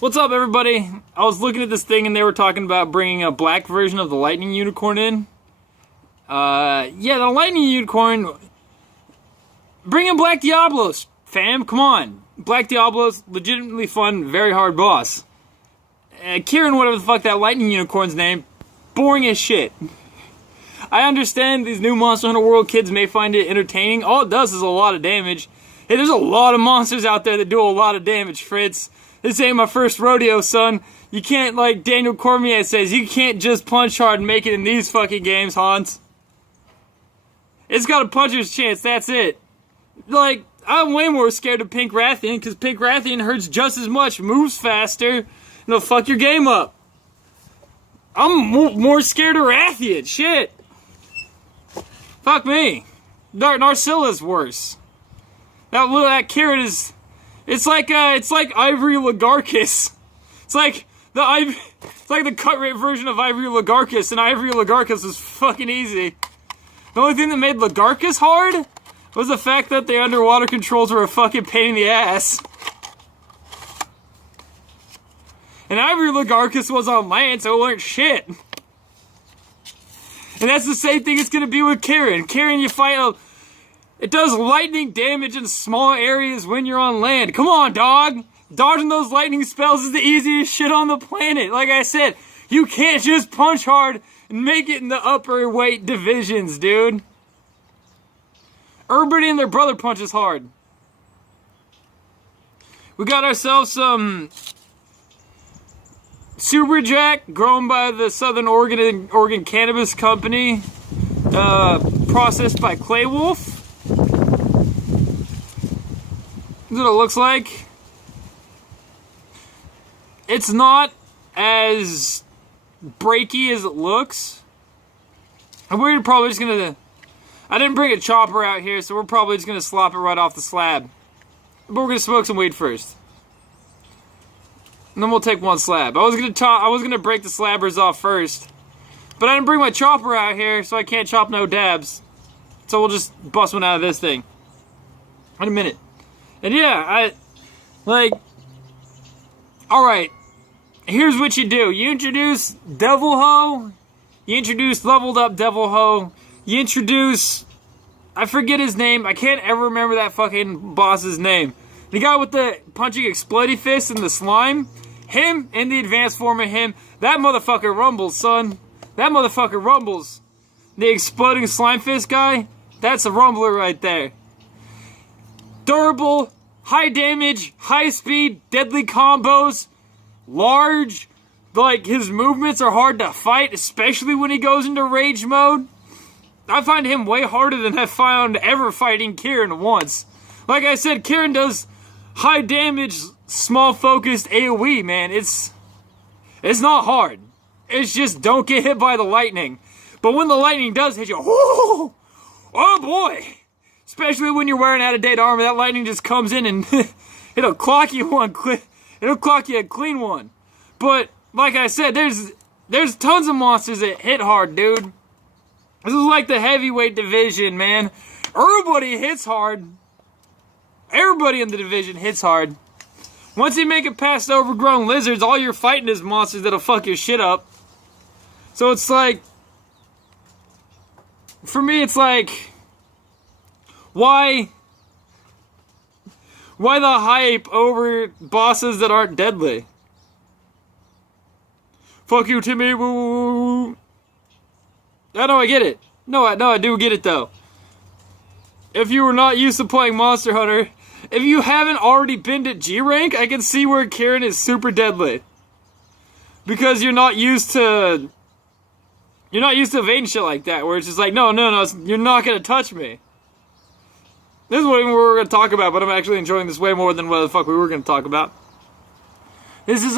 What's up, everybody? I was looking at this thing and they were talking about bringing a black version of the Lightning Unicorn in. Yeah, the Lightning Unicorn. Bring in Black Diablos, fam. Come on. Black Diablos, legitimately fun, very hard boss. Kirin, whatever the fuck that Lightning Unicorn's name, boring as shit. I understand these new Monster Hunter World kids may find it entertaining. All it does is a lot of damage. Hey, there's a lot of monsters out there that do a lot of damage, Fritz. This ain't my first rodeo, son. You can't, like Daniel Cormier says, you can't just punch hard and make it in these fucking games, Hans. It's got a puncher's chance, that's it. Like, I'm way more scared of Pink Rathian, because Pink Rathian hurts just as much, moves faster, and it'll fuck your game up. I'm more scared of Rathian, shit. Fuck me. Narcilla's worse. That Kirin is... It's like Ivory Lagarcus. It's like the cut rate version of Ivory Lagarcus, and Ivory Lagarcus was fucking easy. The only thing that made Lagarcus hard was the fact that the underwater controls were a fucking pain in the ass. And Ivory Lagarcus was on land, so it weren't shit. And that's the same thing it's gonna be with Kirin. Kirin, you fight it does lightning damage in small areas when you're on land. Come on, dog! Dodging those lightning spells is the easiest shit on the planet. Like I said, you can't just punch hard and make it in the upper weight divisions, dude. Everybody and their brother punches hard. We got ourselves some Super Jack, grown by the Southern Oregon Cannabis Company, processed by Clay Wolf. That's what it looks like. It's not as breaky as it looks. And we're probably just gonna... I didn't bring a chopper out here, so we're probably just gonna slop it right off the slab. But we're gonna smoke some weed first. And then we'll take one slab. I was gonna break the slabbers off first. But I didn't bring my chopper out here, so I can't chop no dabs. So we'll just bust one out of this thing. In a minute. And yeah, alright, here's what you do. You introduce Devil Ho, you introduce leveled up Devil Ho, you introduce, I forget his name, I can't ever remember that fucking boss's name. The guy with the punching explodey fist and the slime, him and the advanced form of him, that motherfucker rumbles, son. That motherfucker rumbles. The exploding slime fist guy, that's a rumbler right there. Durable, high damage, high speed, deadly combos, large, like his movements are hard to fight, especially when he goes into rage mode. I find him way harder than I've found ever fighting Kirin once. Like I said, Kirin does high damage, small focused AoE, man. It's not hard. It's just don't get hit by the lightning. But when the lightning does hit you, oh boy! Especially when you're wearing out-of-date armor, that lightning just comes in and it'll clock you it'll clock you a clean one. But like I said, there's tons of monsters that hit hard, dude. This is like the heavyweight division, man. Everybody hits hard. Everybody in the division hits hard. Once you make it past overgrown lizards, all you're fighting is monsters that'll fuck your shit up. So it's like, for me, it's like, why the hype over bosses that aren't deadly? Fuck you, Timmy. Woo. I know, I get it. No, I do get it, though. If you were not used to playing Monster Hunter, if you haven't already been to G rank, I can see where Kirin is super deadly. Because you're not used to evading shit like that, where it's just like, no, you're not gonna touch me. This is what we were going to talk about, but I'm actually enjoying this way more than what the fuck we were going to talk about. This is,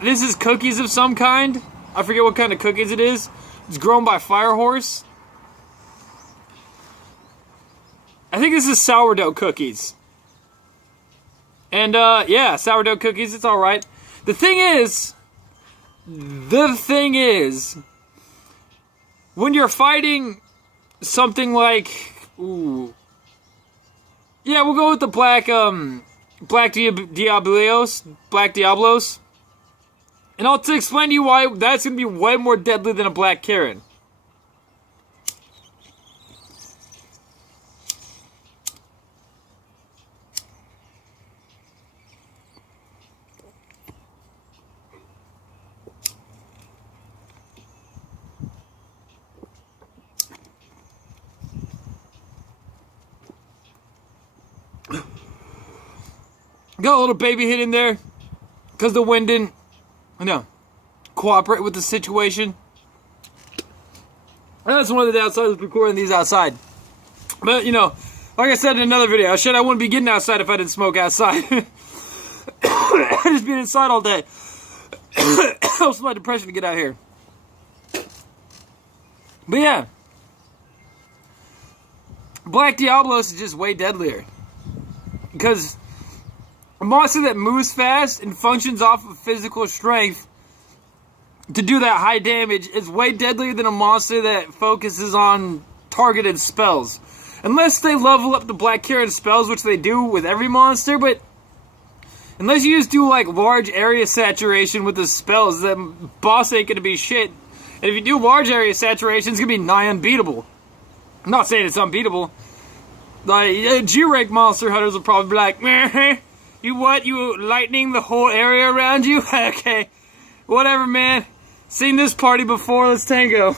this is cookies of some kind. I forget what kind of cookies it is. It's grown by Firehorse. I think this is sourdough cookies. And, yeah, sourdough cookies, it's alright. The thing is, when you're fighting something like, Yeah, we'll go with the Black Diablos. And I'll explain to you why that's going to be way more deadly than a Black Kirin. Got a little baby hit in there because the wind didn't, cooperate with the situation. And that's one of the downsides of recording these outside. But, like I said in another video, I wouldn't be getting outside if I didn't smoke outside. Just being inside all day helps my depression to get out here. But yeah, Black Diablos is just way deadlier. Because a monster that moves fast and functions off of physical strength to do that high damage is way deadlier than a monster that focuses on targeted spells. Unless they level up the Black Kirin spells, which they do with every monster, but unless you just do like large area saturation with the spells, that boss ain't gonna be shit. And if you do large area saturation, it's gonna be nigh unbeatable. I'm not saying it's unbeatable. Like, G-rank monster hunters will probably be like, meh, you what? You lightning the whole area around you? Okay. Whatever, man. Seen this party before, let's tango.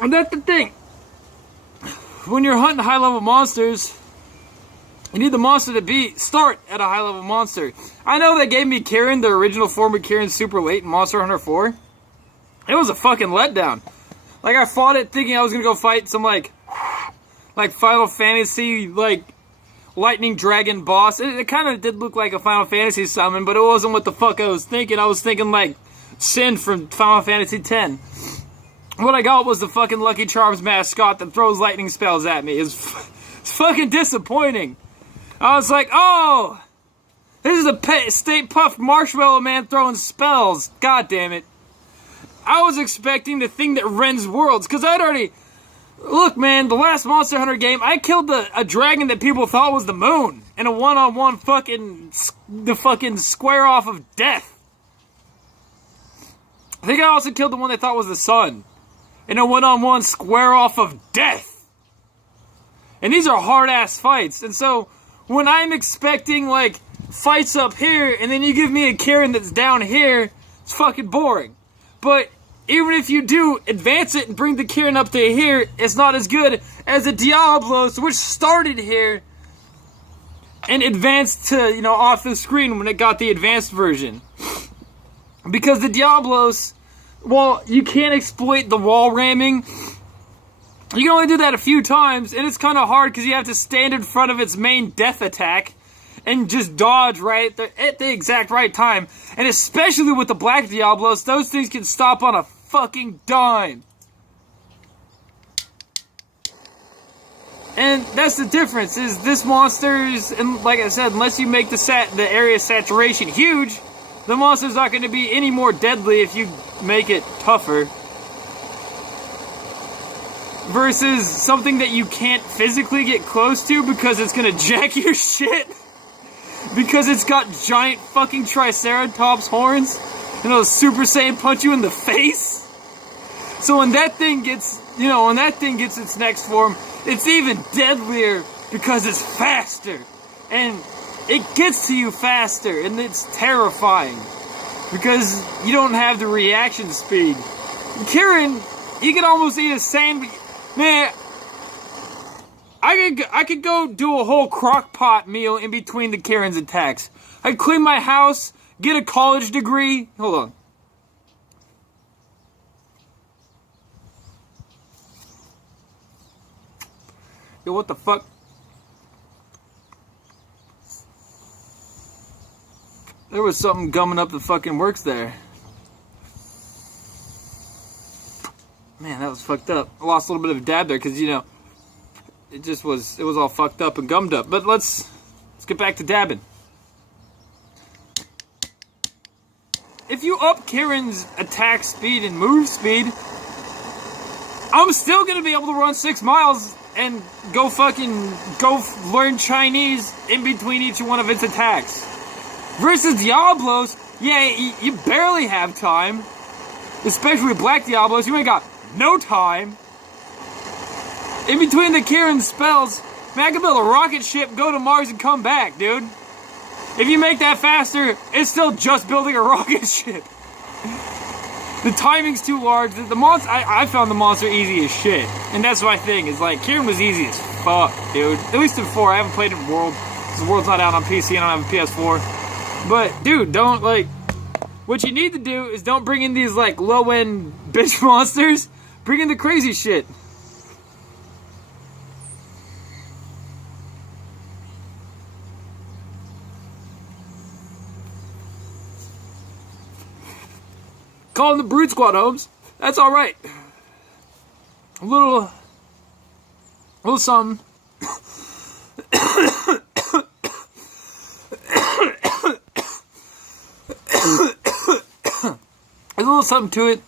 And that's the thing. When you're hunting high-level monsters, you need the monster to start at a high-level monster. I know they gave me Kirin, the original form of Kirin, super late in Monster Hunter 4. It was a fucking letdown. Like, I fought it thinking I was gonna go fight some, like Final Fantasy, Lightning Dragon boss. It kind of did look like a Final Fantasy summon, but it wasn't what the fuck I was thinking. I was thinking, like, Sin from Final Fantasy X. What I got was the fucking Lucky Charms mascot that throws lightning spells at me. It's fucking disappointing. I was like, oh, this is a Stay Puft Marshmallow Man throwing spells. God damn it. I was expecting the thing that rends worlds, because I'd already... Look, man, the last Monster Hunter game, I killed a dragon that people thought was the moon in a one-on-one fucking square off of death. I think I also killed the one they thought was the sun in a one-on-one square off of death. And these are hard-ass fights. And so, when I'm expecting, like, fights up here, and then you give me a Kirin that's down here, it's fucking boring. But even if you do advance it and bring the Kirin up to here, it's not as good as the Diablos, which started here and advanced to, off the screen when it got the advanced version. Because the Diablos, while you can't exploit the wall ramming, you can only do that a few times, and it's kind of hard because you have to stand in front of its main death attack and just dodge right at the exact right time. And especially with the Black Diablos, those things can stop on a fucking dime. And that's the difference, is this monster's, and like I said, unless you make the area saturation huge, the monster's not going to be any more deadly if you make it tougher. Versus something that you can't physically get close to because it's going to jack your shit. Because it's got giant fucking Triceratops horns and it'll Super Saiyan punch you in the face. So when that thing gets, its next form, it's even deadlier because it's faster. And it gets to you faster, and it's terrifying. Because you don't have the reaction speed. Kirin, you can almost eat a same... Man, I could go do a whole crock pot meal in between the Kirin's attacks. I'd clean my house, get a college degree. Hold on. Yo, what the fuck? There was something gumming up the fucking works there. Man, that was fucked up. I lost a little bit of a dab there because, it was all fucked up and gummed up. But let's get back to dabbing. if you up Kirin's attack speed and move speed, I'm still gonna be able to run 6 miles and go learn Chinese in between each one of its attacks. Versus Diablos, yeah, you barely have time. Especially with Black Diablos, you ain't got no time. In between the Kirin spells, man, I can build a rocket ship, go to Mars, and come back, dude. If you make that faster, it's still just building a rocket ship. The timing's too large. The monster, I found the monster easy as shit. And that's my thing, is like, Kirin was easy as fuck, dude. At least in 4, I haven't played it in World. Because World's not out on PC and I don't have a PS4. But, dude, don't, like, what you need to do is don't bring in these, like, low-end bitch monsters. Bring in the crazy shit. Calling the Brute Squad, Holmes. That's alright. A little something. There's a little something to it.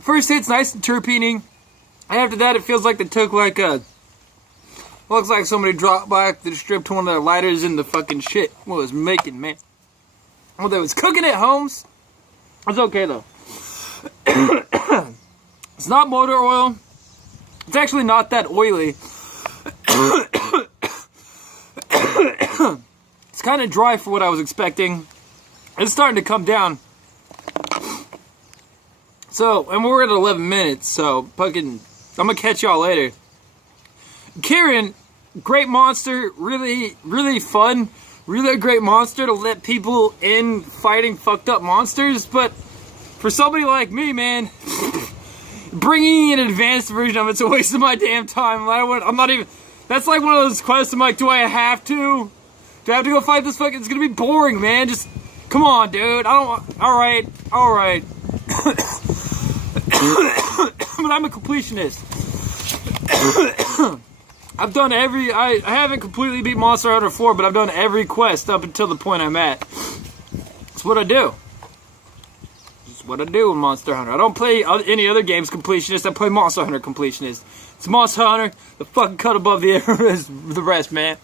First hit's nice and terpene-y. After that, it feels like they took like a... Looks like somebody dropped by, they stripped one of their lighters in the fucking shit. What was making, man? Well, they was cooking it, Holmes. It's okay, though. It's not motor oil. It's actually not that oily. It's kind of dry for what I was expecting. It's starting to come down. So, and we're at 11 minutes, so fucking, I'm gonna catch y'all later. Kirin, great monster, really, really fun, really a great monster to let people in fighting fucked up monsters, but for somebody like me, man, bringing an advanced version of it's a waste of my damn time. I'm not even, that's like one of those quests I'm like, do I have to? Do I have to go fight this fucking, it's gonna be boring, man, just, come on, dude, I don't, alright. But I'm a completionist. I've done I haven't completely beat Monster Hunter 4, but I've done every quest up until the point I'm at. That's what I do. That's what I do in Monster Hunter. I don't play any other games completionist, I play Monster Hunter completionist. It's Monster Hunter, the fucking cut above the rest, man.